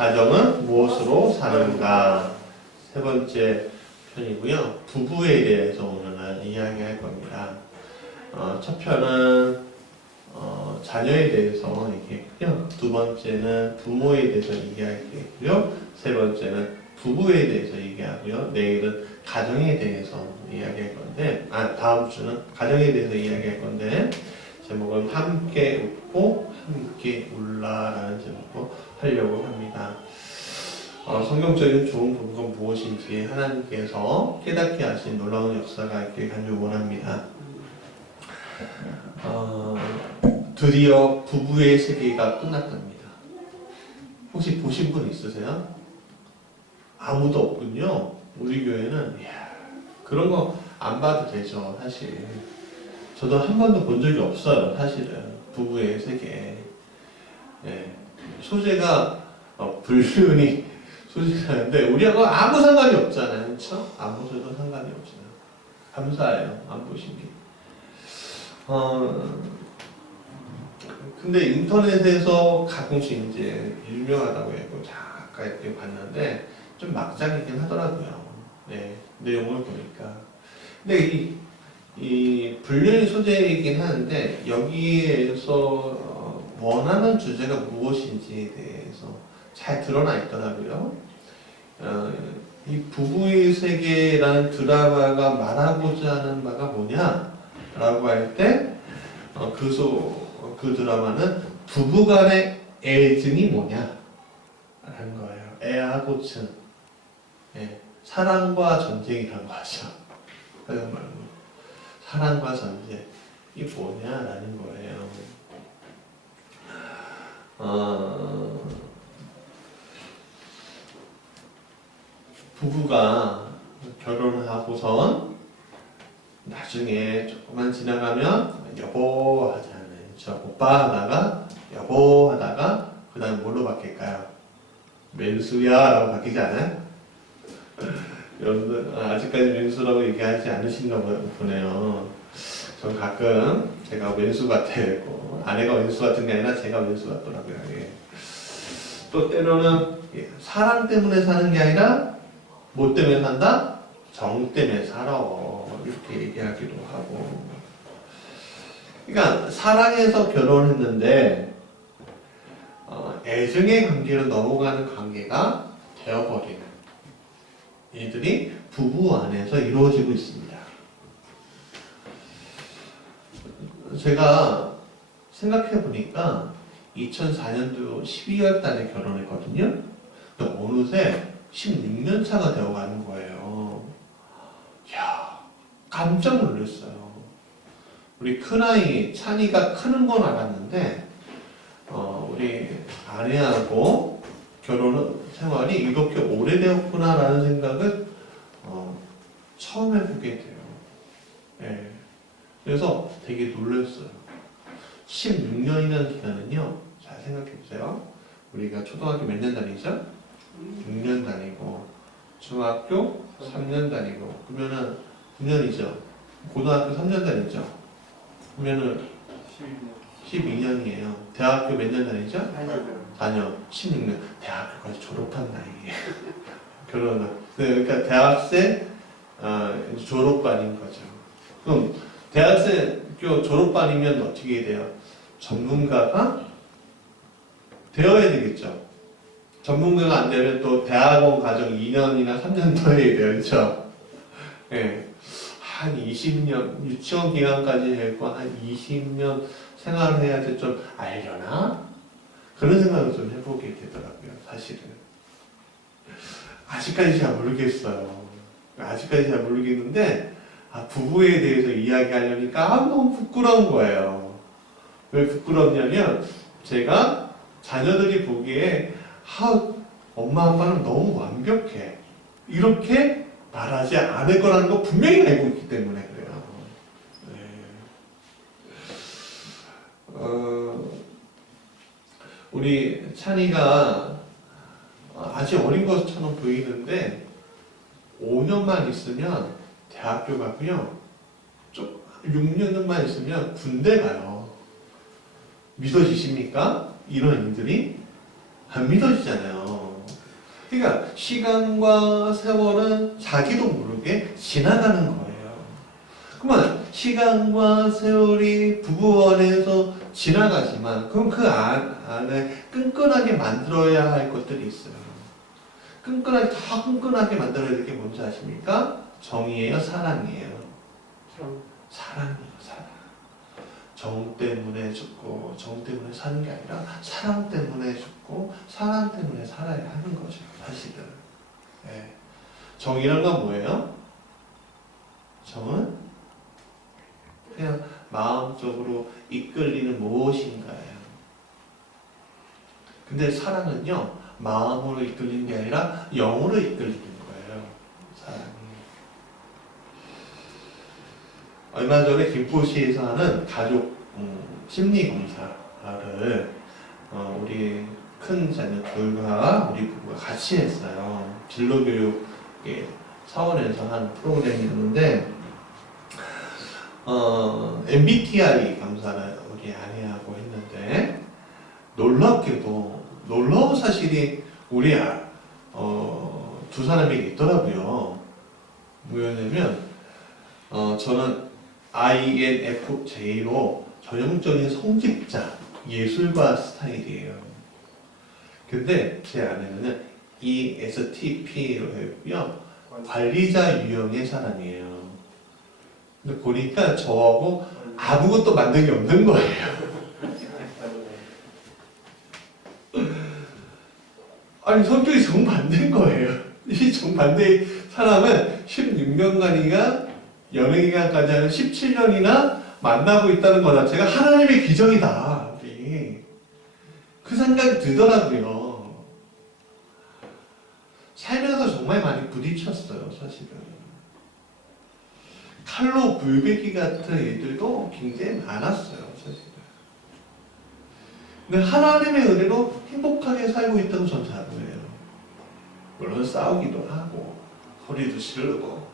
가정은 무엇으로 사는가? 세 번째 편이고요. 부부에 대해서 오늘은 이야기할 겁니다. 첫 편은 자녀에 대해서 얘기했고요. 두 번째는 부모에 대해서 얘기하겠고요. 세 번째는 부부에 대해서 얘기하고요. 내일은 가정에 대해서 이야기할 건데, 다음 주는 가정에 대해서 이야기할 건데, 제목은 함께 웃고 함께 울라라는 제목으로 하려고 합니다. 성경적인 좋은 부부가 무엇인지 하나님께서 깨닫게 하신 놀라운 역사가 있길 간절히 원합니다. 드디어 부부의 세계가 끝났답니다. 혹시 보신 분 있으세요? 아무도 없군요. 우리 교회는 그런 거 안 봐도 되죠. 사실 저도 한 번도 본 적이 없어요. 사실은 부부의 세계. 소재가 불륜이 소재가는데 우리하고 아무 상관이 없잖아요. 그렇죠? 아무도 상관이 없어요. 감사해요. 안 보신 게. 근데 인터넷에서 가끔씩 이제 유명하다고 해서 잠깐 이렇게 봤는데 좀 막장이긴 하더라고요. 내용을 보니까. 근데 이 불륜 소재이긴 하는데 여기에서 원하는 주제가 무엇인지에 대해서 잘 드러나 있더라고요. 이 부부의 세계라는 드라마가 말하고자 하는 바가 뭐냐라고 할 때 그 드라마는 부부간의 애증이 뭐냐라는 거예요. 애하고 증, 사랑과 전쟁이라고 하죠. 그런 말로 사랑과 전쟁 이 뭐냐라는 거예요. 부부가 결혼을 하고선 나중에 조금만 지나가면 여보 하잖아요. 저 오빠 하다가 여보 하다가 그 다음 뭘로 바뀔까요? 맨수야 라고 바뀌지 않아요? 여러분들 아직까지 맨수라고 얘기하지 않으신가 보네요. 전 가끔 제가 맨수 같아요. 아내가 맨수 같은 게 아니라 제가 맨수 같더라고요. 또 때로는 사랑 때문에 사는 게 아니라 뭐 때문에 산다? 정 때문에 살아. 이렇게 얘기하기도 하고. 그러니까 사랑해서 결혼했는데 애증의 관계로 넘어가는 관계가 되어버리는 이들이 부부 안에서 이루어지고 있습니다. 제가 생각해 보니까 2004년도 12월 달에 결혼했거든요. 근데 어느새 16년 차가 되어가는 거예요. 이야, 깜짝 놀랐어요. 우리 큰아이 찬이가 크는 건 알았는데 우리 아내하고 결혼 생활이 이렇게 오래되었구나라는 생각을 처음 해보게 돼요. 그래서 되게 놀랐어요. 16년이라는 기간은요, 잘 생각해 보세요. 우리가 초등학교 몇 년 다니죠? 6년 다니고, 중학교 3년 다니고, 그러면은 9년이죠. 고등학교 3년 다니죠. 그러면은 12년이에요. 대학교 몇 년 다니죠? 4년. 16년. 대학교까지 졸업한 나이에 결혼을. 그러니까 대학생 졸업반인 거죠. 그럼 대학교 졸업반이면 어떻게 돼요? 전문가가 되어야 되겠죠. 전문가가 안 되면 또 대학원 과정 2년이나 3년 더 해야 돼요. 그렇죠? 한 20년, 유치원 기간까지 했고 한 20년 생활을 해야지 좀 알려나? 그런 생각을 좀 해보게 되더라고요. 사실은. 아직까지 잘 모르겠어요. 아직까지 잘 모르겠는데 부부에 대해서 이야기하려니까 너무 부끄러운 거예요. 왜 부끄럽냐면 제가 자녀들이 보기에 엄마 아빠는 너무 완벽해. 이렇게 말하지 않을 거라는 거 분명히 알고 있기 때문에 그래요. 우리 찬이가 아직 어린 것처럼 보이는데 5년만 있으면 대학교 가고요. 6년만 있으면 군대 가요. 믿어지십니까? 이런 일들이 안 믿어지잖아요. 그러니까 시간과 세월은 자기도 모르게 지나가는 거예요. 그러면 시간과 세월이 부부 안에서 지나가지만 그럼 그 안에 끈끈하게 만들어야 할 것들이 있어요. 끈끈하게 더 끈끈하게 만들어야 될 게 뭔지 아십니까? 정이에요, 사랑이에요. 사랑이에요, 사랑. 정 때문에 죽고 정 때문에 사는 게 아니라 사랑 때문에 죽고 사랑 때문에 살아야 하는 거죠, 사실은. 네. 정이란 건 뭐예요? 정은 그냥 마음적으로 이끌리는 무엇인가예요. 근데 사랑은요, 마음으로 이끌리는 게 아니라 영으로 이끌리는 거예요. 사랑이. 얼마 전에 김포시에서 하는 가족 심리검사를 우리 큰 자녀 둘과 우리 부부가 같이 했어요. 진로교육 차원에서 한 프로그램이었는데 MBTI 검사를 우리 아내하고 했는데 놀랍게도 놀라운 사실이 우리 두 사람에게 있더라고요. 뭐였냐면 저는 INFJ로 전형적인 성직자, 예술가 스타일이에요. 근데 제 아내는 ESTP로 했고요. 관리자 유형의 사람이에요. 근데 보니까 저하고 아무것도 만든 게 없는 거예요. 아니, 성격이 정반대인 거예요. 이 정반대의 사람은 16년간이가 연애기간까지 하는 17년이나 만나고 있다는 거 자체가 하나님의 기적이다. 그 생각이 들더라고요. 살면서 정말 많이 부딪혔어요, 사실은. 칼로 불베기 같은 일들도 굉장히 많았어요, 사실은. 근데 하나님의 은혜로 행복하게 살고 있다고 전 자부해요. 물론 싸우기도 하고 소리도 지르고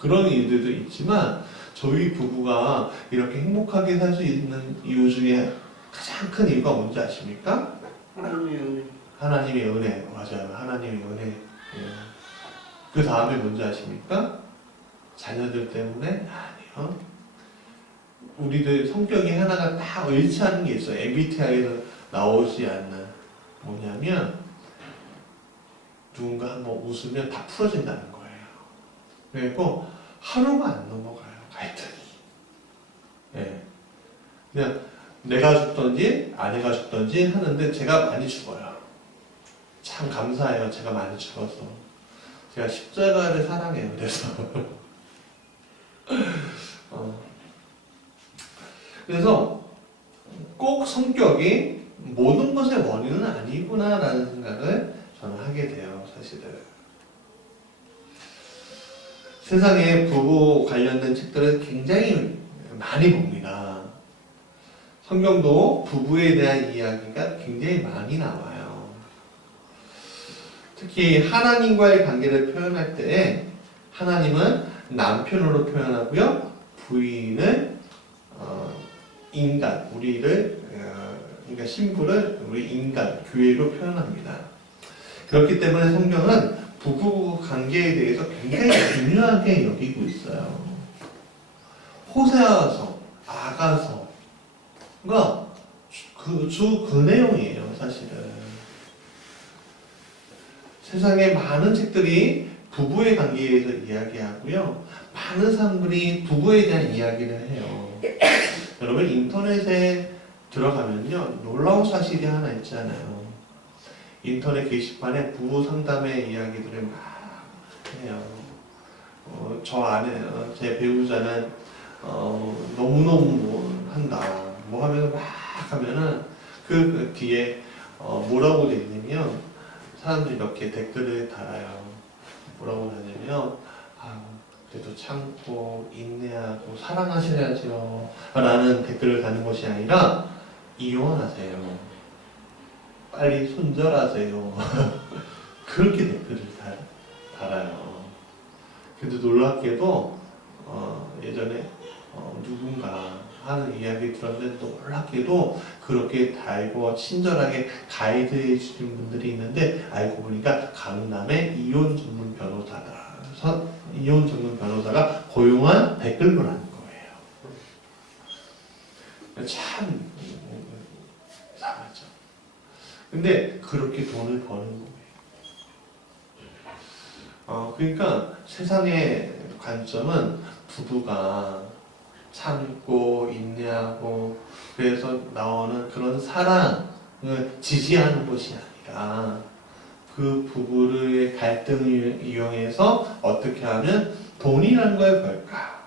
그런 일들도 있지만 저희 부부가 이렇게 행복하게 살 수 있는 이유 중에 가장 큰 이유가 뭔지 아십니까? 하나님의 은혜. 하나님의 은혜. 맞아요. 하나님의 은혜. 예. 그 다음에 뭔지 아십니까? 자녀들 때문에? 아니요. 우리들 성격이 하나가 딱 일치하는 게 있어요. MBTI에서 나오지 않는. 뭐냐면 누군가 한번 웃으면 다 풀어진다는 거예요. 그리고 하루가 안 넘어가요. 갈등이. 예. 그냥 내가 죽던지 아내가 죽던지 하는데 제가 많이 죽어요. 참 감사해요. 제가 많이 죽어서. 제가 십자가를 사랑해요. 그래서 그래서 꼭 성격이 모든 것의 원인은 아니구나라는 생각을 저는 하게 돼요. 사실은. 세상에 부부 관련된 책들을 굉장히 많이 봅니다. 성경도 부부에 대한 이야기가 굉장히 많이 나와요. 특히 하나님과의 관계를 표현할 때 하나님은 남편으로 표현하고요. 부인을 인간, 우리를 그러니까 신부를 우리 인간, 교회로 표현합니다. 그렇기 때문에 성경은 부부 관계에 대해서 굉장히 중요하게 여기고 있어요. 호세아서, 아가서가 그 내용이에요, 사실은. 세상에 많은 책들이 부부의 관계에 대해서 이야기하고요. 많은 사람들이 부부에 대한 이야기를 해요. 여러분 인터넷에 들어가면요. 놀라운 사실이 하나 있잖아요. 인터넷 게시판에 부부 상담의 이야기들을 막 해요. 저 안에 제 배우자는 너무너무 한다. 뭐 하면서 막 하면은 그 뒤에 뭐라고 돼 있냐면 사람들이 이렇게 댓글을 달아요. 뭐라고 하냐면 그래도 참고 인내하고 사랑하셔야죠 라는 댓글을 다는 것이 아니라 이혼하세요. 빨리 손절하세요. 그렇게 댓글을 달아요. 근데 놀랍게도 예전에 누군가 하는 이야기 들었는데 놀랍게도 그렇게 달고 친절하게 가이드해 주신 분들이 있는데 알고 보니까 강남의 이혼 전문 변호사다. 이혼 전문 변호사가 고용한 댓글로라는 거예요. 참 이상하죠. 근데 그렇게 돈을 버는 거예요. 그러니까 세상의 관점은 부부가 참고 인내하고 그래서 나오는 그런 사랑을 지지하는 것이 아니라 그 부부의 갈등을 이용해서 어떻게 하면 돈이라는 걸 벌까?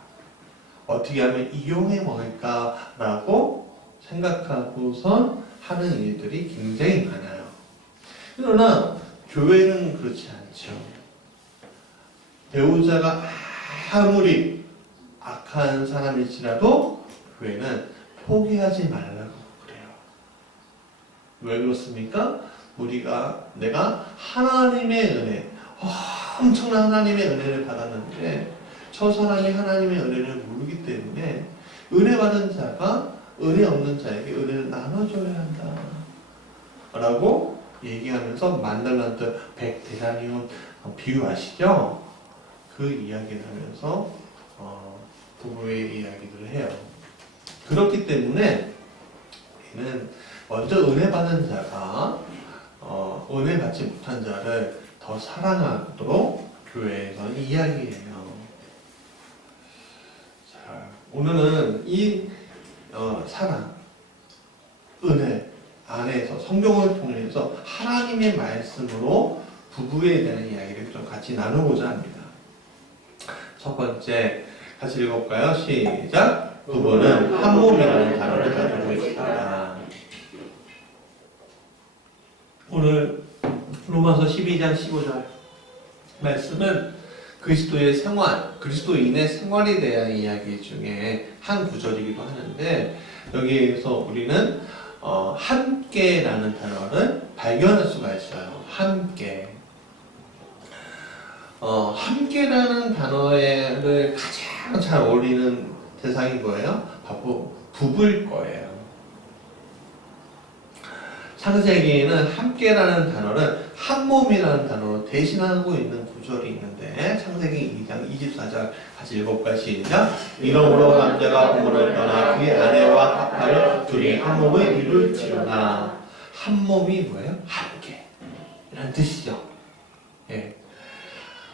어떻게 하면 이용해 먹을까라고 생각하고선 하는 일들이 굉장히 많아요. 그러나 교회는 그렇지 않죠. 배우자가 아무리 악한 사람일지라도 교회는 포기하지 말라고 그래요. 왜 그렇습니까? 내가 하나님의 은혜, 엄청난 하나님의 은혜를 받았는데 저 사람이 하나님의 은혜를 모르기 때문에 은혜 받은 자가 은혜 없는 자에게 은혜를 나눠줘야 한다 라고 얘기하면서 만달란트 100데나리온 비유 아시죠? 그 이야기를 하면서 부부의 이야기를 해요. 그렇기 때문에 우리는 먼저 은혜 받은 자가 은혜 받지 못한 자를 더 사랑하도록 교회에서는 이야기해요. 자, 오늘은 이 사랑, 은혜 안에서 성경을 통해서 하나님의 말씀으로 부부에 대한 이야기를 좀 같이 나누고자 합니다. 첫 번째 같이 읽어볼까요? 시작! 부부는 한 몸이라는 단어를 가지고 있습니다. 오늘 로마서 12장 15절 말씀은 그리스도의 생활, 그리스도인의 생활에 대한 이야기 중에 한 구절이기도 하는데 여기에서 우리는 함께라는 단어를 발견할 수가 있어요. 함께. 함께라는 단어를 가장 잘 어울리는 대상이 뭐예요? 바로 부부일 거예요. 창세기에는 함께라는 단어를 한 몸이라는 단어로 대신하고 있는 구절이 있는데 창세기 2장 24절 같이 읽어볼까요? 시작! 이러므로 남자가 부모를 떠나 그의 아내와 합하여 둘이 한 몸을 이룰지어다. 한 몸이 뭐예요? 함께 이라는 뜻이죠. 예.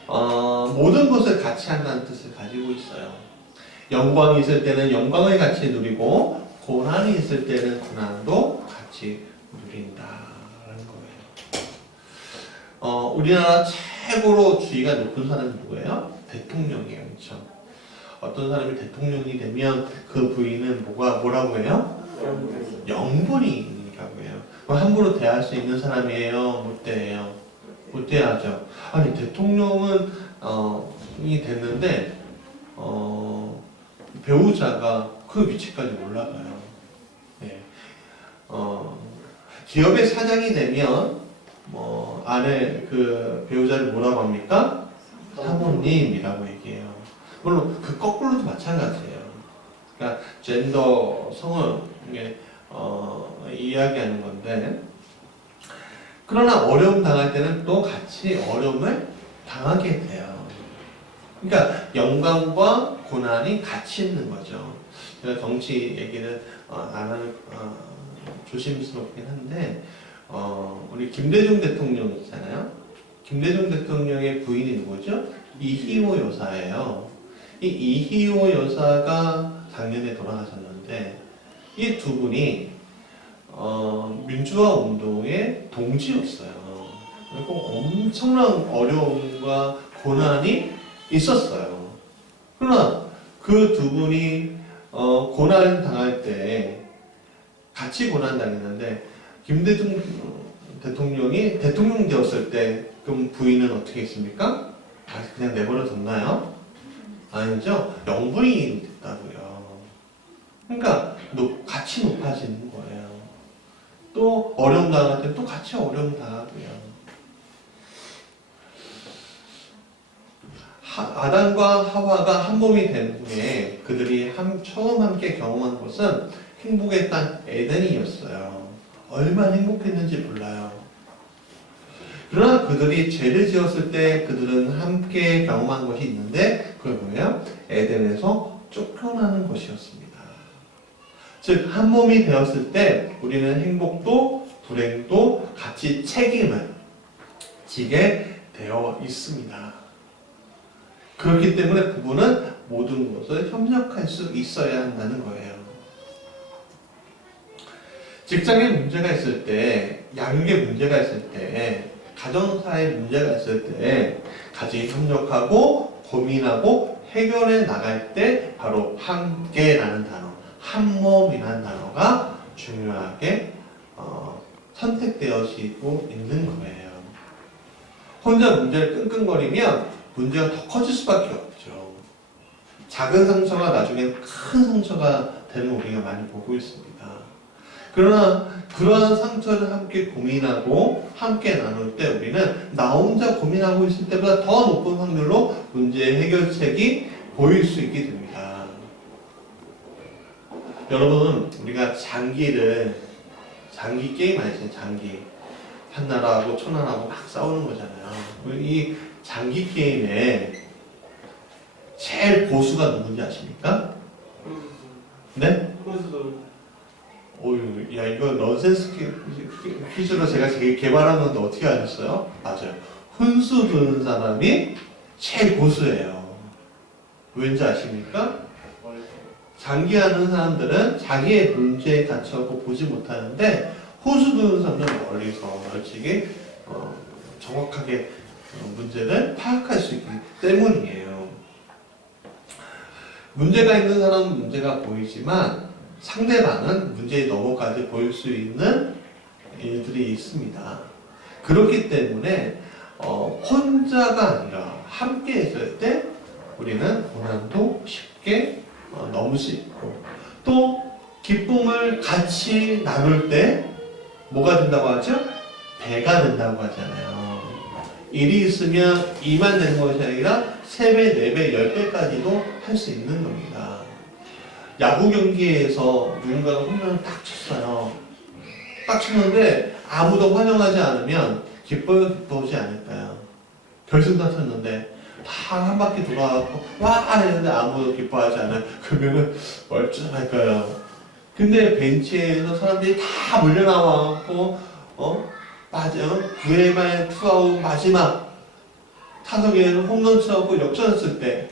모든 것을 같이 한다는 뜻을 가지고 있어요. 영광이 있을 때는 영광을 같이 누리고 고난이 있을 때는 고난도 같이 누린다라는 거예요. 우리나라 최고로 주의가 높은 사람이 누구예요? 대통령이에요. 그렇죠? 어떤 사람이 대통령이 되면 그 부인은 뭐라고 해요? 영분이라고 해요. 함부로 대할 수 있는 사람이에요? 못 대해요? 못 대하죠. 아니 대통령은 이 됐는데 배우자가 그 위치까지 올라가요. 네. 기업의 사장이 되면 아내 그 배우자를 뭐라고 합니까? 사모님이라고 얘기해요. 물론 그 거꾸로도 마찬가지예요. 그러니까 젠더 성을 이야기하는 건데 그러나 어려움 당할 때는 또 같이 어려움을 당하게 돼요. 그러니까 영광과 고난이 같이 있는 거죠. 제가 정치 얘기를 안 하는 조심스럽긴 한데 우리 김대중 대통령 있잖아요. 김대중 대통령의 부인이 누구죠? 이희호 여사예요. 이 이희호 여사가 작년에 돌아가셨는데 이 두 분이 민주화 운동의 동지였어요. 그리고 엄청난 어려움과 고난이 있었어요. 그러나 그 두 분이 고난 당할 때 같이 고난 당했는데 김대중 대통령이 대통령 되었을 때 그럼 부인은 어떻게 했습니까? 그냥 내버려 뒀나요? 아니죠. 영부인이 됐다고요. 그러니까 같이 높아지는 거예요. 또 어려움 당할 때 또 같이 어려움 당하고요. 아담과 하와가 한 몸이 된 후에 그들이 처음 함께 경험한 곳은 행복의 땅 에덴이었어요. 얼마나 행복했는지 몰라요. 그러나 그들이 죄를 지었을 때 그들은 함께 경험한 것이 있는데 그게 뭐예요? 에덴에서 쫓겨나는 것이었습니다. 즉, 한 몸이 되었을 때 우리는 행복도 불행도 같이 책임을 지게 되어 있습니다. 그렇기 때문에 부부는 모든 것을 협력할 수 있어야 한다는 거예요. 직장에 문제가 있을 때, 양육에 문제가 있을 때, 가정사에 문제가 있을 때 같이 협력하고 고민하고 해결해 나갈 때 바로 함께라는 단어, 한 몸이라는 단어가 중요하게 선택되어지고 있는 거예요. 혼자 문제를 끙끙거리면 문제가 더 커질 수밖에 없죠. 작은 상처가 나중에 큰 상처가 되는 우리가 많이 보고 있습니다. 그러나 그러한 상처를 함께 고민하고 함께 나눌 때 우리는 나 혼자 고민하고 있을 때보다 더 높은 확률로 문제의 해결책이 보일 수 있게 됩니다. 여러분, 우리가 장기 게임 아니죠? 장기. 한 나라하고 천나라하고 막 싸우는 거잖아요. 이 장기 게임에 제일 고수가 누군지 아십니까? 네? 어휴, 야, 이거 넌센스 퀴즈로 제가 개발한 건데 어떻게 아셨어요? 맞아요. 훈수 두는 사람이 제일 고수예요. 왠지 아십니까? 장기하는 사람들은 자기의 문제에 갇혀서 보지 못하는데 호수 두는 사람들은 멀리서 멀찍이 정확하게 문제를 파악할 수 있기 때문이에요. 문제가 있는 사람은 문제가 보이지만 상대방은 문제에 넘어까지 보일 수 있는 일들이 있습니다. 그렇기 때문에 혼자가 아니라 함께 있을 때 우리는 고난도 쉽게 넘을 수 있고 또 기쁨을 같이 나눌 때 뭐가 된다고 하죠? 배가 된다고 하잖아요. 일이 있으면 2만 되는 것이 아니라 3배, 4배, 10배까지도 할 수 있는 겁니다. 야구 경기에서 누군가가 홈런을 딱 쳤어요. 딱 쳤는데 아무도 환영하지 않으면 기뻐오지 않을까요? 결승타 쳤는데 다 한 바퀴 돌아가고 와 했는데 아무도 기뻐하지 않아요. 그러면은 멀쩡할까요? 근데 벤치에서 사람들이 다 몰려나와갖고 맞아요. 9회 말 투아웃 마지막 타석에는 홈런 쳐갖고 역전했을 때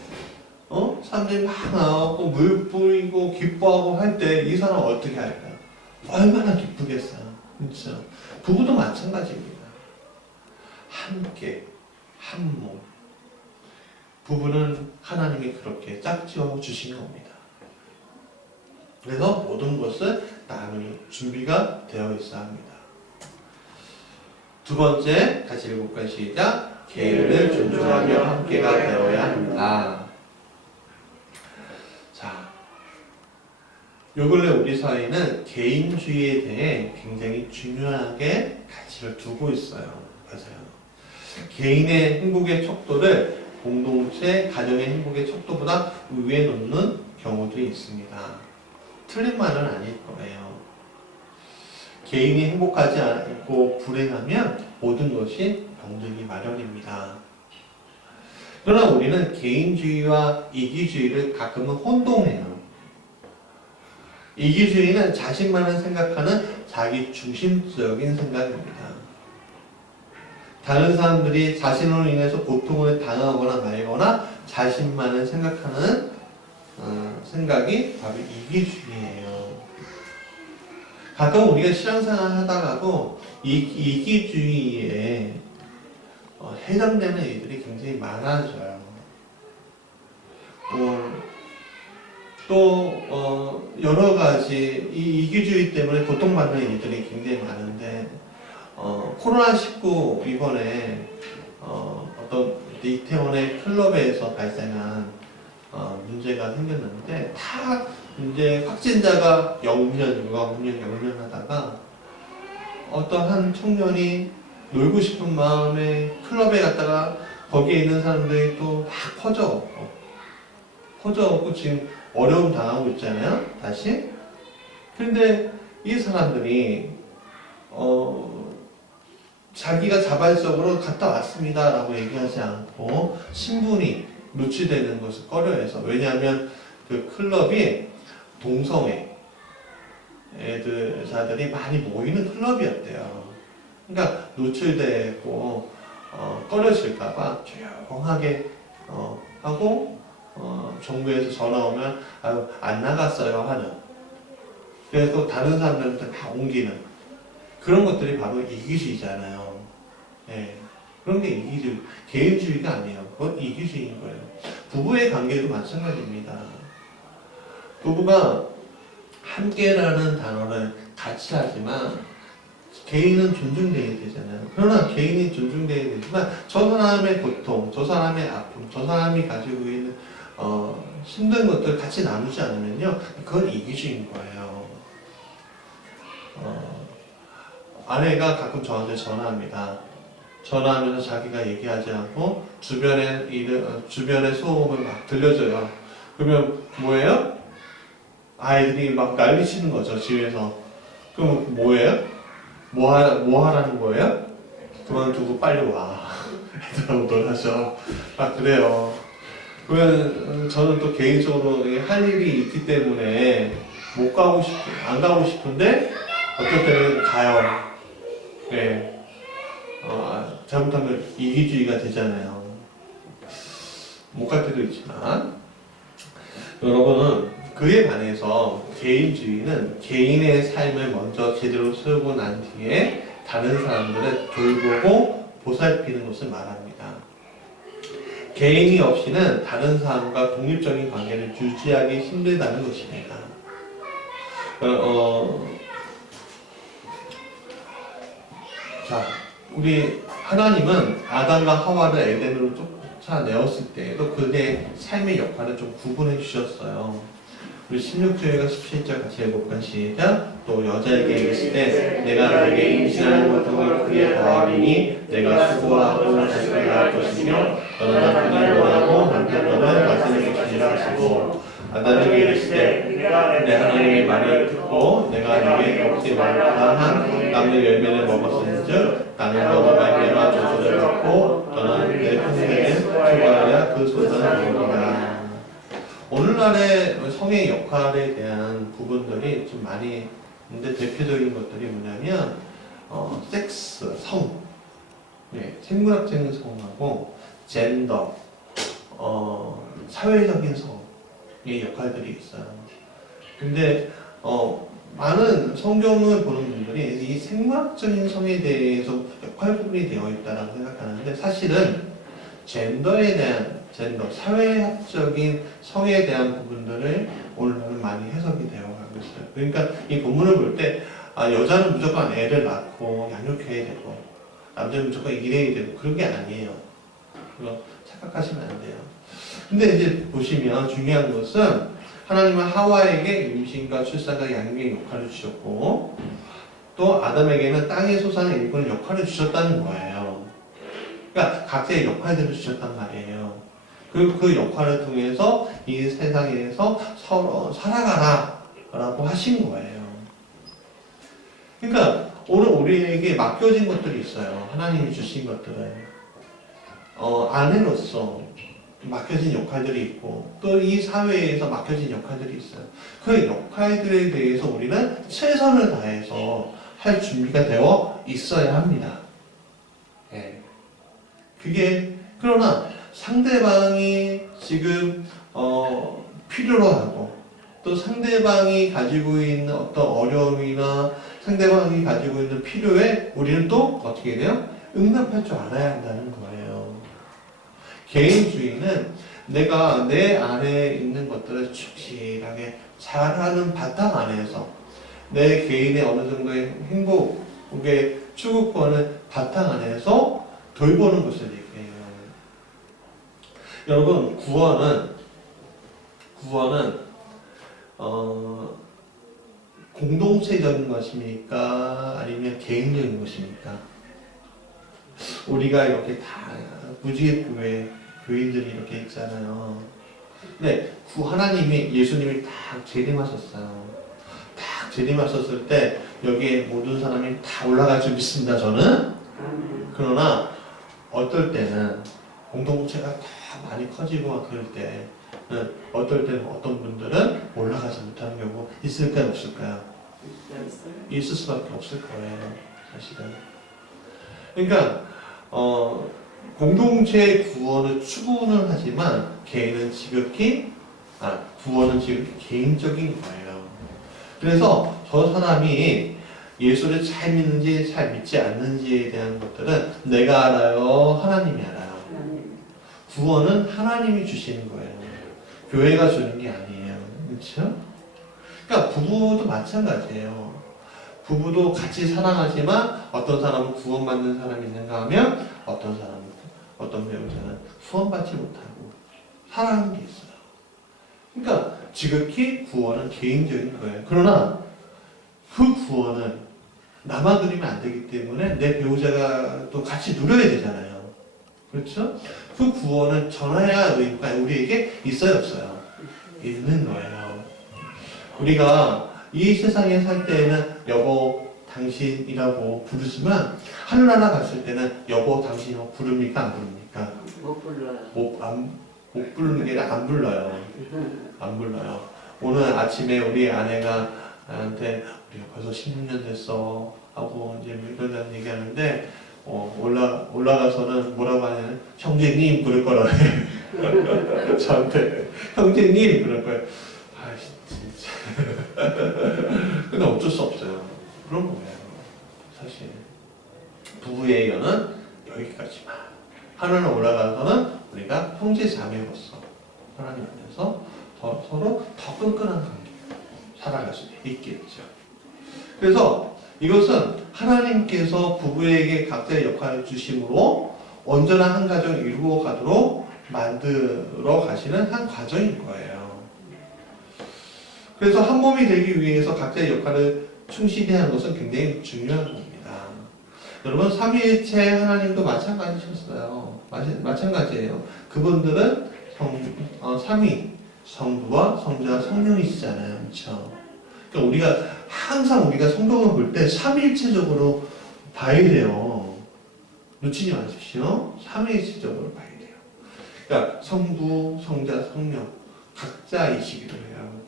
사람들이 막 나와갖고 물 뿌리고 기뻐하고 할 때 이 사람 어떻게 할까요? 얼마나 기쁘겠어요. 그렇죠? 부부도 마찬가지입니다. 함께 한 몸. 부부는 하나님이 그렇게 짝지어 주신 겁니다. 그래서 모든 것을 나눌 준비가 되어 있어야 합니다. 두 번째, 같이 읽어볼까요? 시작. 개인을 존중하며 함께가 되어야 합니다. 자, 요 근래 우리 사회는 개인주의에 대해 굉장히 중요하게 가치를 두고 있어요. 맞아요. 개인의 행복의 척도를 공동체, 가정의 행복의 척도보다 위에 놓는 경우도 있습니다. 틀린 말은 아닐 거예요. 개인이 행복하지 않고 불행하면 모든 것이 병들기 마련입니다. 그러나 우리는 개인주의와 이기주의를 가끔은 혼동해요. 이기주의는 자신만을 생각하는 자기 중심적인 생각입니다. 다른 사람들이 자신으로 인해서 고통을 당하거나 말거나 자신만을 생각하는 생각이 바로 이기주의예요. 가끔 우리가 신앙생활 하다가도 이기주의에 해당되는 일들이 굉장히 많아져요. 또 여러 가지 이 이기주의 때문에 고통받는 일들이 굉장히 많은데 코로나19 이번에 어떤 이태원의 클럽에서 발생한 문제가 생겼는데 다 이제 확진자가 0년, 0년 하다가 어떤 한 청년이 놀고 싶은 마음에 클럽에 갔다가 거기에 있는 사람들이 또 막 퍼져오고 지금 어려움 당하고 있잖아요. 다시. 근데 이 사람들이 자기가 자발적으로 갔다 왔습니다 라고 얘기하지 않고 신분이 노출되는 것을 꺼려해서, 왜냐하면 그 클럽이 동성애 애들자들이 많이 모이는 클럽이었대요. 그러니까 노출되고 꺼려질까봐 조용하게 하고 정부에서 전화 오면 아유 안 나갔어요 하는, 그래서 다른 사람들한테 다 옮기는 그런 것들이 바로 이기주의잖아요. 예. 그런 게 이기주의, 개인주의가 아니에요. 그건 이기주의인 거예요. 부부의 관계도 마찬가지입니다. 부부가 함께라는 단어를 같이 하지만 개인은 존중돼야 되잖아요. 그러나 개인이 존중돼야 되지만 저 사람의 고통, 저 사람의 아픔, 저 사람이 가지고 있는 힘든 것들을 같이 나누지 않으면요, 그건 이기주의인 거예요. 아내가 가끔 저한테 전화합니다. 전화하면서 자기가 얘기하지 않고 주변의 소음을 막 들려줘요. 그러면 뭐예요? 아이들이 막 난리치는 거죠, 집에서. 그럼 뭐예요? 뭐 하라는 거예요? 그만두고 빨리 와. 애들하고 놀아줘. 막 그래요. 그러면 저는 또 개인적으로 할 일이 있기 때문에 안 가고 싶은데 어떨 때는 가요. 네. 잘못하면 이기주의가 되잖아요. 못 갈 때도 있지만. 여러분은 그에 반해서 개인주의는 개인의 삶을 먼저 제대로 세우고 난 뒤에 다른 사람들을 돌보고 보살피는 것을 말합니다. 개인이 없이는 다른 사람과 독립적인 관계를 유지하기 힘들다는 것입니다. 자, 우리 하나님은 아담과 하와를 에덴으로 쫓아내었을 때에도 그의 삶의 역할을 좀 구분해 주셨어요. 우리 16절과 17절 같이 해볼까요? 시작. 또 여자에게 이르시되 내가 내게 임신하는 고통을 크게 더하리니 내가 수고하고 자식을 낳을 것이며 너는 남편을 원하고 남편 너는 다스릴 것이고, 아담에게 이르시되 내 하나님의 말을 듣고 내가 네게 먹지 말라 한 나무의 열매를 먹었은즉 나는 너로 말미암아 조소를 받고 너는 내 평생에 수고하여야 그 소산을 먹으리라. 오늘날의 성의 역할에 대한 부분들이 좀 많이 있는데, 대표적인 것들이 뭐냐면 섹스, 성, 네, 생물학적인 성하고 젠더, 사회적인 성의 역할들이 있어요. 근데 많은 성경을 보는 분들이 이 생물학적인 성에 대해서 역할 부분이 되어 있다고 생각하는데, 사실은 젠더, 사회학적인 성에 대한 부분들을 오늘날은 많이 해석이 되어 가고 있어요. 그러니까 이 본문을 볼 때 여자는 무조건 애를 낳고 양육해야 되고 남자는 무조건 일해야 되고 그런 게 아니에요. 그거 착각하시면 안 돼요. 근데 이제 보시면 중요한 것은 하나님은 하와에게 임신과 출산과 양육의 역할을 주셨고, 또 아담에게는 땅의 소산을 일구는 역할을 주셨다는 거예요. 그러니까 각자의 역할들을 주셨단 말이에요. 그리고 그 역할을 통해서 이 세상에서 서로 살아가라 라고 하신 거예요. 그러니까 오늘 우리에게 맡겨진 것들이 있어요. 하나님이 주신 것들을. 아내로서 맡겨진 역할들이 있고 또 이 사회에서 맡겨진 역할들이 있어요. 그 역할들에 대해서 우리는 최선을 다해서 할 준비가 되어 있어야 합니다. 네. 그러나 상대방이 지금 필요로 하고 또 상대방이 가지고 있는 어떤 어려움이나 상대방이 가지고 있는 필요에 우리는 또 어떻게 돼요? 응답할 줄 알아야 한다는 거예요. 개인주의는 내가 내 안에 있는 것들을 충실하게 잘하는 바탕 안에서 내 개인의 어느 정도의 행복의 추구권을 바탕 안에서 돌보는 것을 얘기해요. 여러분, 구원은 공동체적인 것입니까? 아니면 개인적인 것입니까? 우리가 이렇게 다 무지개 교인들이 이렇게 있잖아요. 근데 하나님이 예수님이 딱 재림하셨어요. 딱 재림하셨을 때 여기에 모든 사람이 다 올라갈 줄 믿습니다. 저는. 그러나 어떨 때는 공동체가 다 많이 커지고 그럴 때 어떨 때는 어떤 분들은 올라가지 못하는 경우 있을까요? 없을까요? 있을 수밖에 없을 거예요. 사실은. 그러니까 공동체의 구원을 추구는 하지만 개인은 지극히 구원은 지극히 개인적인 거예요. 그래서 저 사람이 예수를 잘 믿는지 잘 믿지 않는지에 대한 것들은 내가 알아요? 하나님이 알아요? 구원은 하나님이 주시는 거예요. 교회가 주는 게 아니에요. 그렇죠? 그러니까 부부도 마찬가지예요. 부부도 같이 사랑하지만 어떤 사람은 구원받는 사람이 있는가 하면 어떤 배우자는 구원받지 못하고 사랑하는 게 있어요. 그러니까 지극히 구원은 개인적인 거예요. 그러나 그 구원은 나만 누리면 안 되기 때문에 내 배우자가 또 같이 누려야 되잖아요. 그렇죠? 그 구원은 전해야 할 의무가 우리에게 있어요, 없어요? 있는 거예요. 우리가 이 세상에 살 때에는 여보, 당신이라고 부르지만 하늘나라 갔을 때는 여보, 당신이라고 부릅니까? 안 부릅니까? 못 불러요. 못 부르는 게 아니라 안 불러요. 안 불러요. 오늘 아침에 우리 아내가 나한테 우리가 벌써 16년 됐어 하고 이제 이런 얘기하는데 올라가서는 뭐라고 하냐면 형제님 그럴 거라 해. 저한테 형제님 그럴 거예요. 아 진짜. 근데 어쩔 수 없어요. 그런 거예요. 사실 부부의 연은 여기까지만. 하늘에 올라가서는 우리가 형제 자매로서 하나님 안에서 서로 더 끈끈한 관계 살아갈 수 있겠죠. 그래서 이것은 하나님께서 부부에게 각자의 역할을 주심으로 온전한 한 가정을 이루어 가도록 만들어 가시는 한 과정인 거예요. 그래서 한 몸이 되기 위해서 각자의 역할을 충실히 하는 것은 굉장히 중요한 겁니다. 여러분 삼위일체 하나님도 마찬가지셨어요. 마찬가지예요. 그분들은 삼위 성부와 성자와 성령이시잖아요. 그렇죠? 그러니까 우리가 항상 성경을 볼 때 삼위일체적으로 봐야 돼요. 놓치지 마십시오. 삼위일체적으로 봐야 돼요. 그러니까 성부, 성자, 성령 각자이시기도 해요.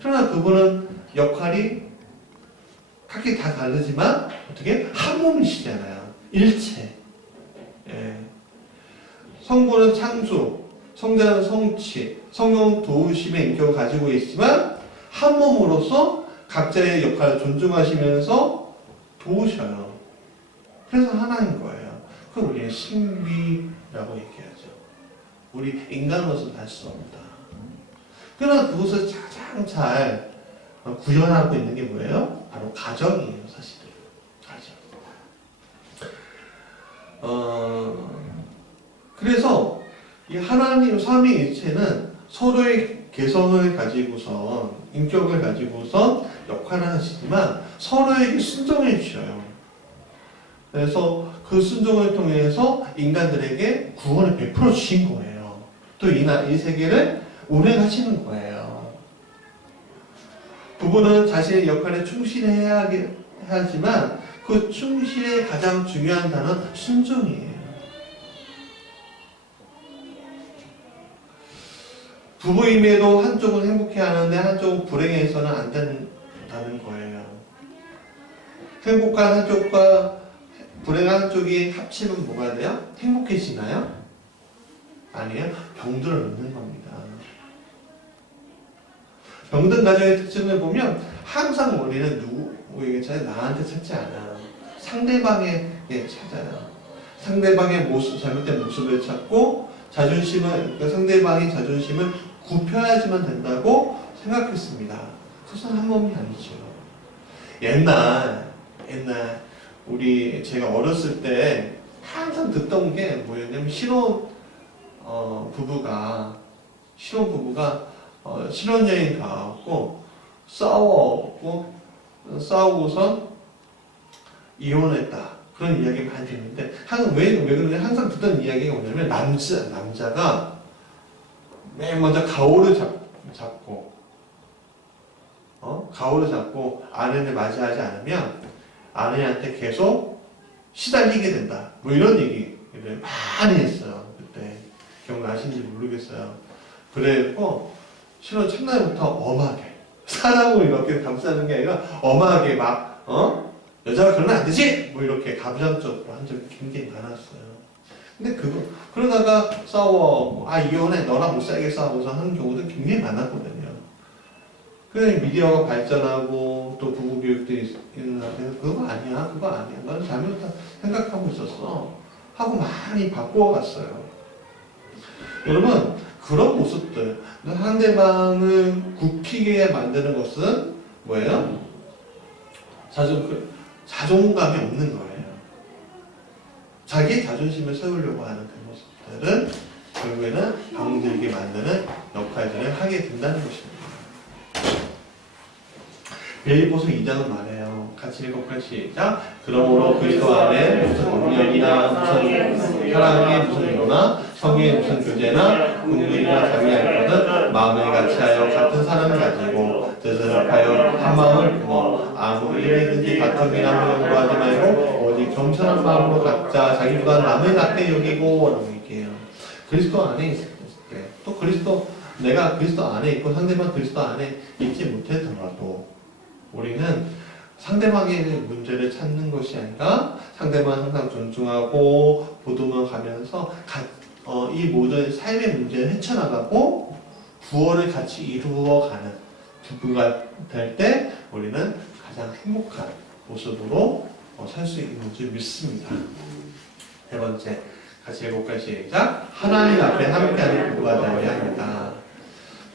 그러나 그분은 역할이 각기 다 다르지만 어떻게 한 몸이시잖아요. 일체. 예. 성부는 창조, 성자는 성취, 성령은 도우심의 인격을 가지고 있지만 한 몸으로서 각자의 역할을 존중하시면서 도우셔요. 그래서 하나인 거예요. 그걸 우리는 신비라고 얘기하죠. 우리 인간으로서는 할 수 없다. 그러나 그것을 가장 잘 구현하고 있는 게 뭐예요? 바로 가정이에요, 사실은. 가정. 그래서 이 하나님 삼위일체는 서로의 개성을 가지고선 인격을 가지고선 역할을 하시지만 서로에게 순종해 주셔요. 그래서 그 순종을 통해서 인간들에게 구원을 베풀어 주신 거예요. 또 이 세계를 운행하시는 거예요. 부부는 자신의 역할에 충실해야 하지만 그 충실의 가장 중요한 단어는 순종이에요. 부부임에도 한쪽은 행복해하는데 한쪽은 불행해서는 안 된다는 거예요. 행복한 한쪽과 불행한 한쪽이 합치면 뭐가 돼요? 행복해지나요? 아니에요. 병들어 있는 겁니다. 병든 가정의 특징을 보면 항상 원인은 누구에게 찾아요? 나한테 찾지 않아요. 상대방에게 찾아요. 상대방의 잘못된 모습을 찾고 그러니까 상대방의 자존심을 굽혀야지만 된다고 생각했습니다. 그것은 한 몸이 아니죠. 옛날 제가 어렸을 때 항상 듣던 게 뭐였냐면 부부가 신혼여행 가고 싸우고선 이혼했다. 그런 이야기 많이 듣는데 항상 왜 그러냐 항상 듣던 이야기가 뭐냐면 남자가 맨 먼저 가오를 잡고 가오를 잡고 아내를 맞이하지 않으면 아내한테 계속 시달리게 된다. 뭐 이런 얘기를 많이 했어요. 그때 기억나시는지 모르겠어요. 그래서 실은 첫날부터 엄하게 사람을 이렇게 감싸는 게 아니라 엄하게 막 여자가 그러면 안 되지! 뭐 이렇게 감정적으로 한 적이 굉장히 많았어요. 근데 그러다가 싸워 이혼해 너랑 못 살겠어 하고서 하는 경우도 굉장히 많았거든요. 그냥 미디어가 발전하고 또 부부 교육도 있는데 그거 아니야 넌 잘못했다 생각하고 있었어 하고 많이 바꾸어갔어요. 여러분 그런 모습들 상대방을 굽히게 만드는 것은 뭐예요? 자존감이 없는 거예요. 자기 자존심을 세우려고 하는 그 모습들은 결국에는 병들게 만드는 역할들을 하게 된다는 것입니다. 빌립보서 2장은 말해요. 같이 읽어볼까요? 시작. 그러므로 그리스도 안에 무슨 운명이나 무슨 사랑의 무슨 위로나 성의 무슨 교제나 궁극이나 자비할 것은 마음을 같이하여 같은 사랑을 가지고 뜻을 합하여 한 마음을 품어 아무 일이든지 같음이나 후연도 하지 말고 오직 겸손한 마음으로 각자 자기보다 남을 낫게 여기고 라고 얘기해요. 그리스도 안에 있을 때 또 내가 그리스도 안에 있고 상대방 그리스도 안에 있지 못하더라도 우리는 상대방의 문제를 찾는 것이 아니라 상대방을 항상 존중하고 보듬어 가면서 이 모든 삶의 문제를 헤쳐나가고 구원을 같이 이루어가는 부부가 될 때 우리는 가장 행복한 모습으로 살 수 있는 줄 믿습니다. 세 번째, 같이 읽어볼까요? 시작. 하나님 앞에 함께하는 부부가 되어야 합니다.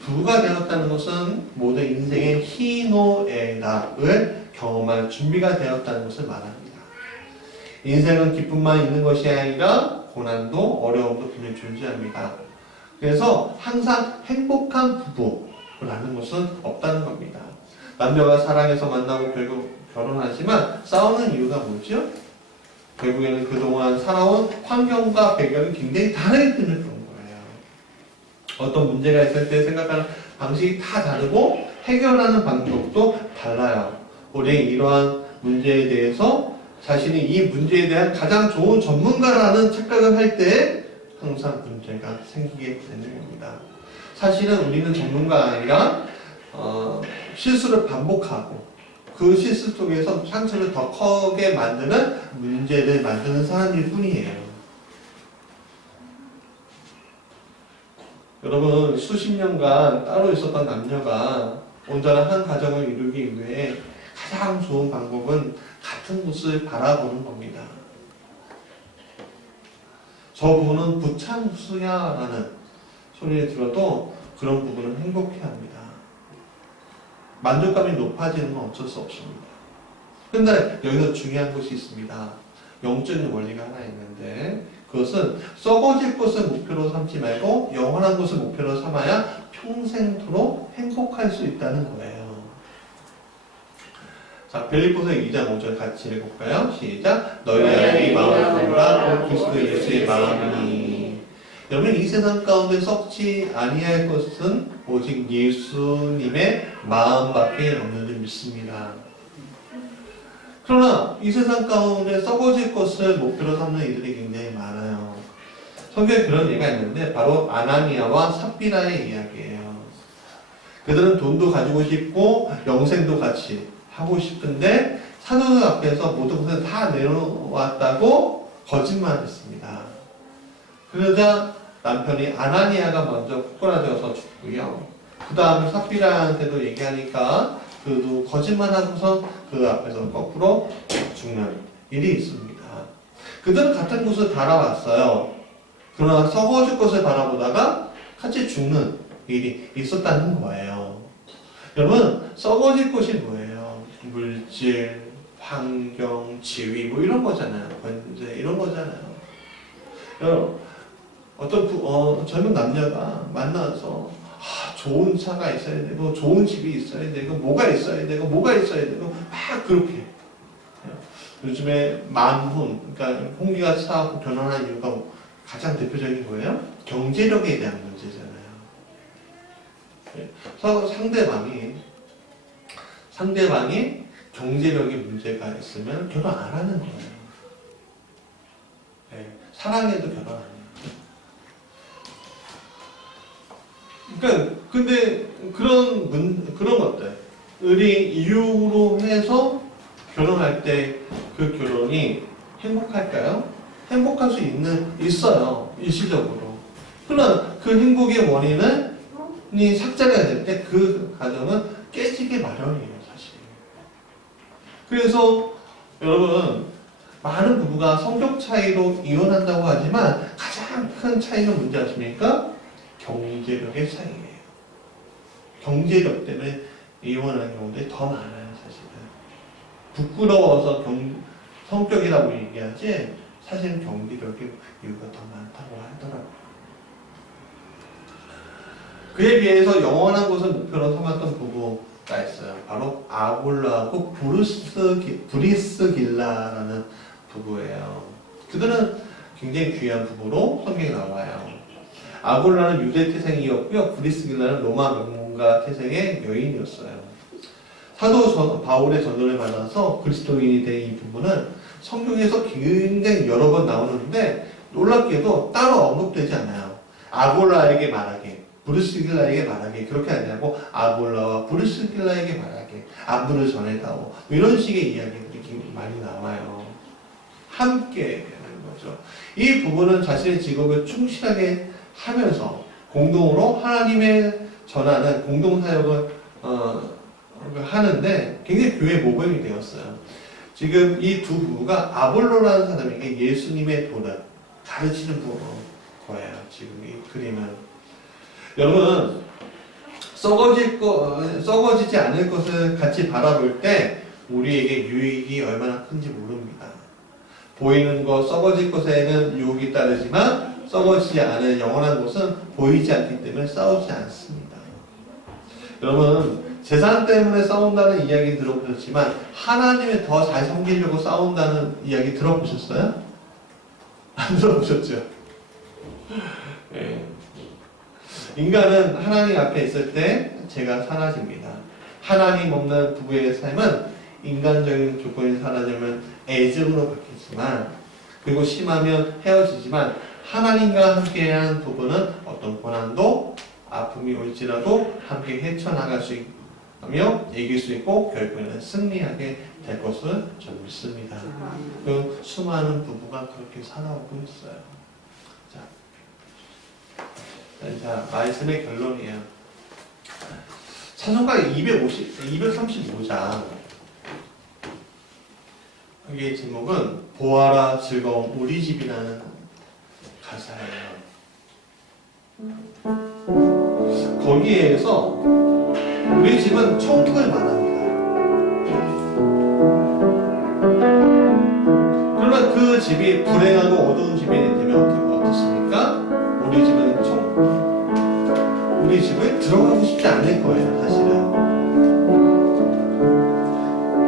부부가 되었다는 것은 모든 인생의 희노애락을 경험할 준비가 되었다는 것을 말합니다. 인생은 기쁨만 있는 것이 아니라 고난도 어려움도 분명히 존재합니다. 그래서 항상 행복한 부부라는 것은 없다는 겁니다. 남녀가 사랑해서 만나고 결국 결혼하지만 싸우는 이유가 뭐죠? 결국에는 그동안 살아온 환경과 배경이 굉장히 다르기 때문에 그런 거예요. 어떤 문제가 있을 때 생각하는 방식이 다 다르고 해결하는 방법도 달라요. 우리 이러한 문제에 대해서 자신이 이 문제에 대한 가장 좋은 전문가라는 착각을 할 때 항상 문제가 생기게 되는 겁니다. 사실은 우리는 전문가가 아니라 실수를 반복하고 그 실수 속에서 상처를 더 크게 만드는 문제를 만드는 사람일 뿐이에요. 여러분 수십 년간 따로 있었던 남녀가 온전한 한 가정을 이루기 위해 가장 좋은 방법은 같은 곳을 바라보는 겁니다. 저 부부는 부창수야 라는 소리를 들어도 그런 부부는 행복해합니다. 만족감이 높아지는 건 어쩔 수 없습니다. 그런데 여기서 중요한 것이 있습니다. 영적인 원리가 하나 있는데 그것은 썩어질 것을 목표로 삼지 말고 영원한 것을 목표로 삼아야 평생토록 행복할 수 있다는 거예요. 자, 빌립보서 2장 5절 같이 읽어볼까요? 시작. 너희 안에 마음을 품으라 그리스도 예수의 마음이니. 여러분 이 세상 가운데 썩지 아니할 것은 오직 예수님의 마음밖에 없는 줄 믿습니다. 그러나 이 세상 가운데 썩어질 것을 목표로 삼는 이들이 굉장히 많아요. 성경에 그런 예가 있는데 바로 아나니아와 삽비라의 이야기예요. 그들은 돈도 가지고 싶고 영생도 같이 하고 싶은데 사도들 앞에서 모든 것을 다 내놓았다고 거짓말했습니다. 그러자 남편이 아나니아가 먼저 꼬꾸라져서 죽고요. 그 다음에 삽비라한테도 얘기하니까 그도 거짓말하고서 그 앞에서 거꾸로 죽는 일이 있습니다. 그들은 같은 곳을 바라봤어요. 그러나 썩어질 것을 바라보다가 같이 죽는 일이 있었다는 거예요. 여러분 썩어질 것이 뭐예요? 물질, 환경, 지위 뭐 이런 거잖아요. 번제 이런 거잖아요. 여러분 어떤 젊은 남녀가 만나서 좋은 차가 있어야 되고 좋은 집이 있어야 되고 뭐가 있어야 되고 막 그렇게 요즘에 만혼, 그러니까 홍기가 차고 결혼하는 이유가 가장 대표적인 거예요. 경제력에 대한 문제잖아요. 상대방이 경제력에 문제가 있으면 결혼 안 하는 거예요. 네, 사랑해도 결혼 안 해요. 그러니까 근데 그런 것들이 이유로 해서 결혼할 때 그 결혼이 행복할까요? 행복할 수 있어요. 일시적으로. 그러나 그 행복의 원인은 삭제가 될 때 그 가정은 깨지기 마련이에요, 사실. 그래서 여러분, 많은 부부가 성격 차이로 이혼한다고 하지만 가장 큰 차이는 뭔지 아십니까? 경제력의 차이예요. 경제력 때문에 이혼하는 경우들이 더 많아요, 사실은. 부끄러워서 성격이라고 얘기하지 사실은 경제력의 이유가 더 많다고 하더라고요. 그에 비해서 영원한 것을 목표로 삼았던 부부가 있어요. 바로 아굴라하고 브리스길라라는 부부예요. 그들은 굉장히 귀한 부부로 성경에 나와요. 아굴라는 유대 태생이었고요. 브리스길라는 로마 명문가 태생의 여인이었어요. 사도 바울의 전도를 받아서 그리스도인이 된 이 부부는 성경에서 굉장히 여러 번 나오는데 놀랍게도 따로 언급되지 않아요. 아굴라에게 말하게, 브리스길라에게 말하게 그렇게 하냐고 아굴라와 브리스길라에게 말하게 안부를 전해다오 이런 식의 이야기들이 많이 나와요. 함께 하는 거죠. 이 부부는 자신의 직업을 충실하게 하면서 공동으로 하나님의 전하는 공동사역을 하는데 굉장히 교회 모범이 되었어요. 지금 이 두 부부가 아볼로라는 사람에게 예수님의 도를 가르치는 거예요. 지금 이 그림은. 여러분, 썩어지지 않을 것을 같이 바라볼 때 우리에게 유익이 얼마나 큰지 모릅니다. 보이는 것, 썩어질 것에는 유혹이 따르지만 썩어지지 않은 영원한 것은 보이지 않기 때문에 싸우지 않습니다. 여러분, 재산 때문에 싸운다는 이야기 들어보셨지만 하나님을 더 잘 섬기려고 싸운다는 이야기 들어보셨어요? 안 들어보셨죠? 네. 인간은 하나님 앞에 있을 때 죄가 사라집니다. 하나님 없는 부부의 삶은 인간적인 조건이 사라지면 애증으로 바뀌지만 그리고 심하면 헤어지지만 하나님과 함께한 부부는 어떤 고난도 아픔이 올지라도 함께 헤쳐나갈 수 있으며 이길 수 있고 결국에는 승리하게 될 것을 저는 믿습니다. 그 수많은 부부가 그렇게 살아오고 있어요. 자, 말씀의 결론이에요. 찬송가 235장 여기의 제목은 보아라 즐거운 우리 집이라는 가사예요. 거기에서 우리 집은 천국을 말합니다. 그러나 그 집이 불행하고 어두운 집이 되면 어떻습니까? 우리 집에 들어가고 싶지 않을 거예요, 사실은.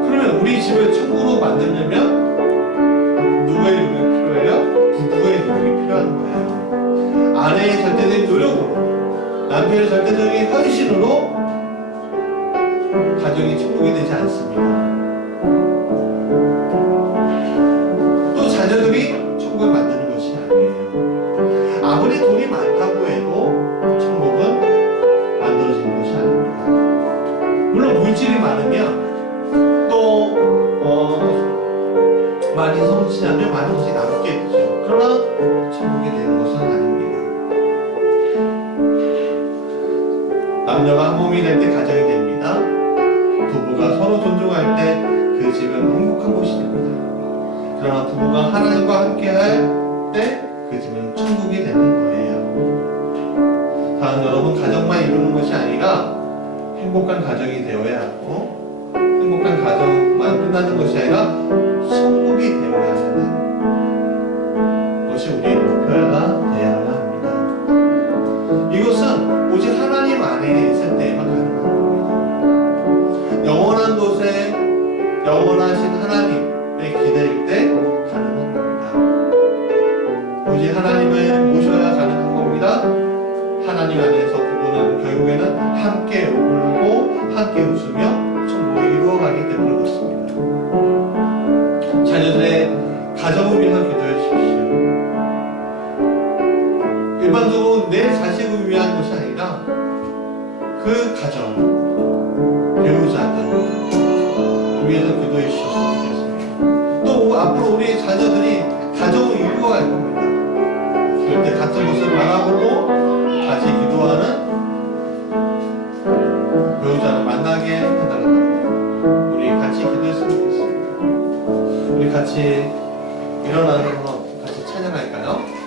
그러면 우리 집을 천국으로 만들려면 누구의 노력이 필요해요? 부부의 노력이 필요한 거예요. 아내의 절대적인 노력으로, 남편의 절대적인 헌신으로 가정이 천국이 되지 않습니다. 또 자녀들이 천국을 만드는 것이 아니에요. 아무리 돈이 많다고 해도 천국은 만들어지는 것이 아닙니다. 물론 물질이 많으면 또 많이 성취하면 많은 것이 남겠죠. 그러나 천국이 되는 것은 아닙니다. 남녀가 한 몸이 될 때 가정이 됩니다. 부부가 서로 존중할 때 그 집은 행복한 곳이 됩니다. 그러나 부부가 하나님과 함께할 때 그 집은 천국이 되는 거예요. 다음 여러분, 가정만 이루는 것이 아니라 행복한 가정이 되어야 하고 행복한 가정만 끝나는 것이 아니라 천국이 되어야 하는 것이 우리의 목표가 되어야 합니다. 이것은 오직 하나님 안에 있을 때에만 가능한 겁니다. 영원한 곳에 영원하신 하나님의 기대를 함께 울고 함께 웃으며 천국을 이루어가기 때문에 그렇습니다. 자녀들의 가정을 위해서 기도해 주십시오. 일반적으로 내 자식을 위한 것이 아니라 그 가정, 배우자들 위해서 기도해 주셨으면 좋겠습니다. 또 앞으로 우리 자녀들이 가정을 이루어갈 겁니다. 그럴 때 같은 것을 바라보고 같이 기도하는 배우자를 만나게 해달라고 우리 같이 기도했으면 좋겠습니다. 우리 같이 일어나서 같이 찬양할까요?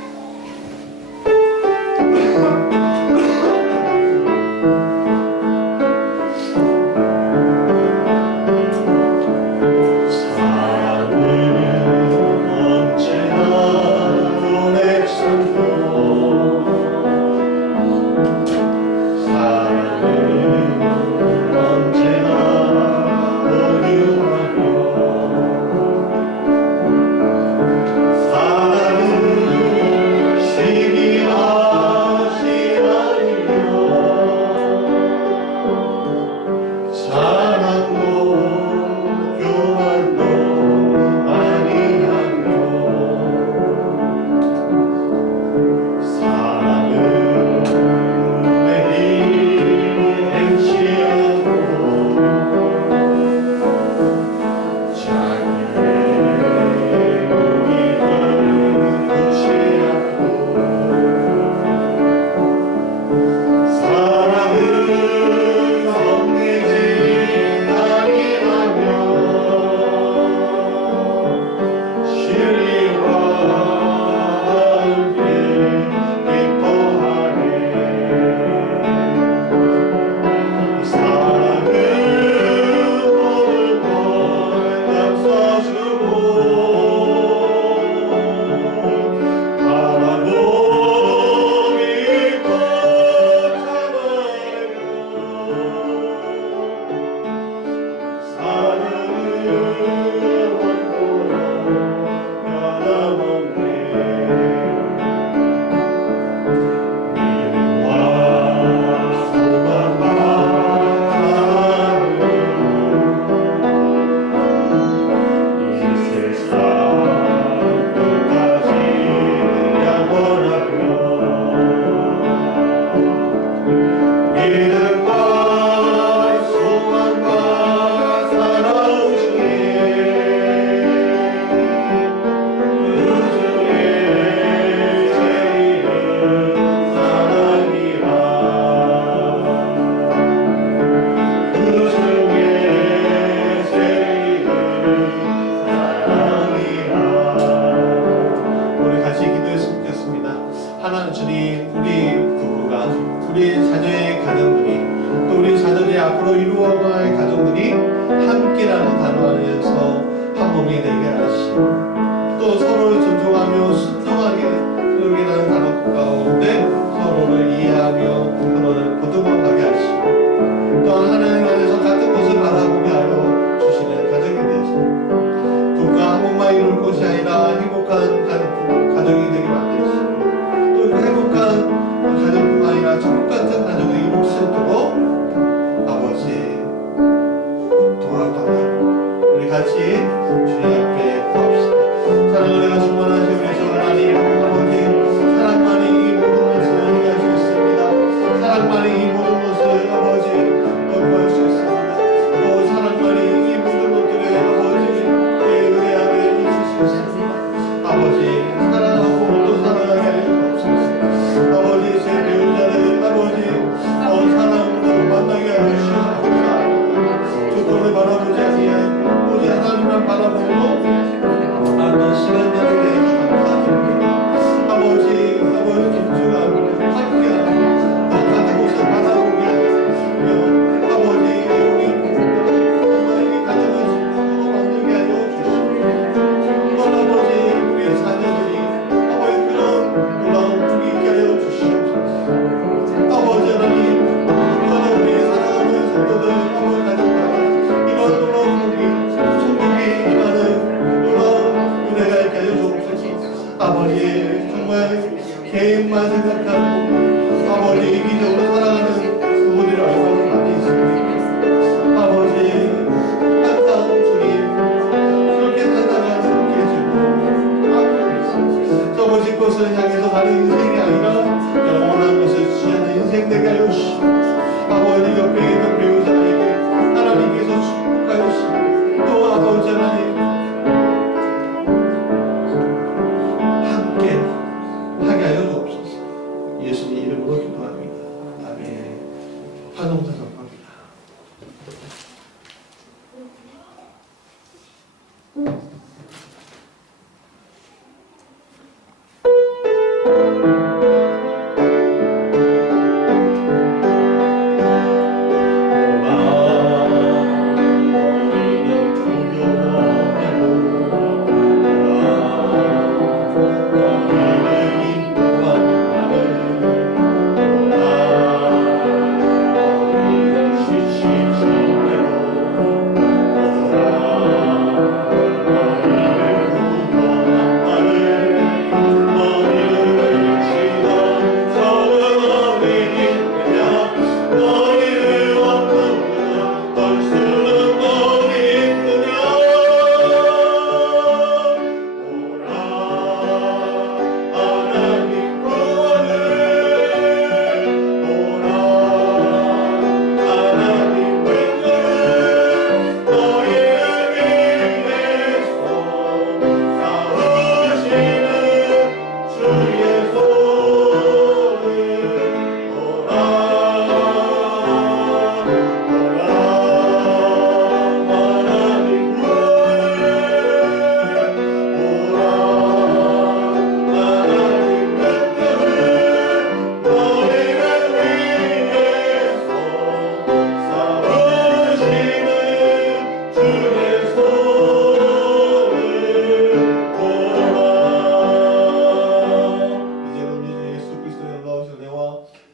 개인만 생각하고 아버지 이기적으로 살아가는 부모들이 얼마나 많아요. 사는 인생이 아니라 영원한 것을 취하는 인생 되게 하여 주시고 아버지 옆에 있는 배우자에게 하나님께서 축복하여 주시고 또 아버지 하나님 함께 하게 하여 주옵소서. 예수님 이름으로 기도합니다. 아멘. 환송사 선포합니다.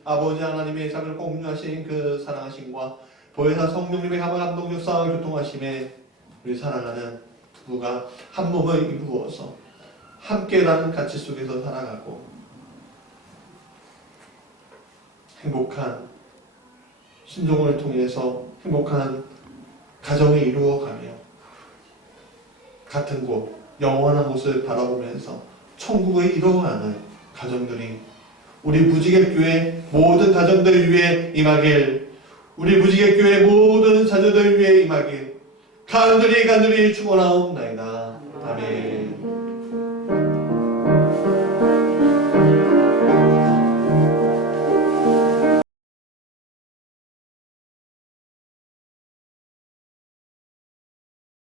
아버지 하나님의 삶을 공유하신 그 사랑하심과 보혜사 성령님의 감동 역사와 교통하심에 우리 사랑하는 부부가 한 몸을 이루어서 함께라는 가치 속에서 살아가고 행복한 순종을 통해서 행복한 가정을 이루어가며 같은 곳 영원한 곳을 바라보면서 천국을 이루어가는 가정들이 우리 무지개교회 모든 가정들 위에 임하길, 우리 무지개교회 모든 자녀들 위에 임하길 간절히 축원하옵나이다. 아멘.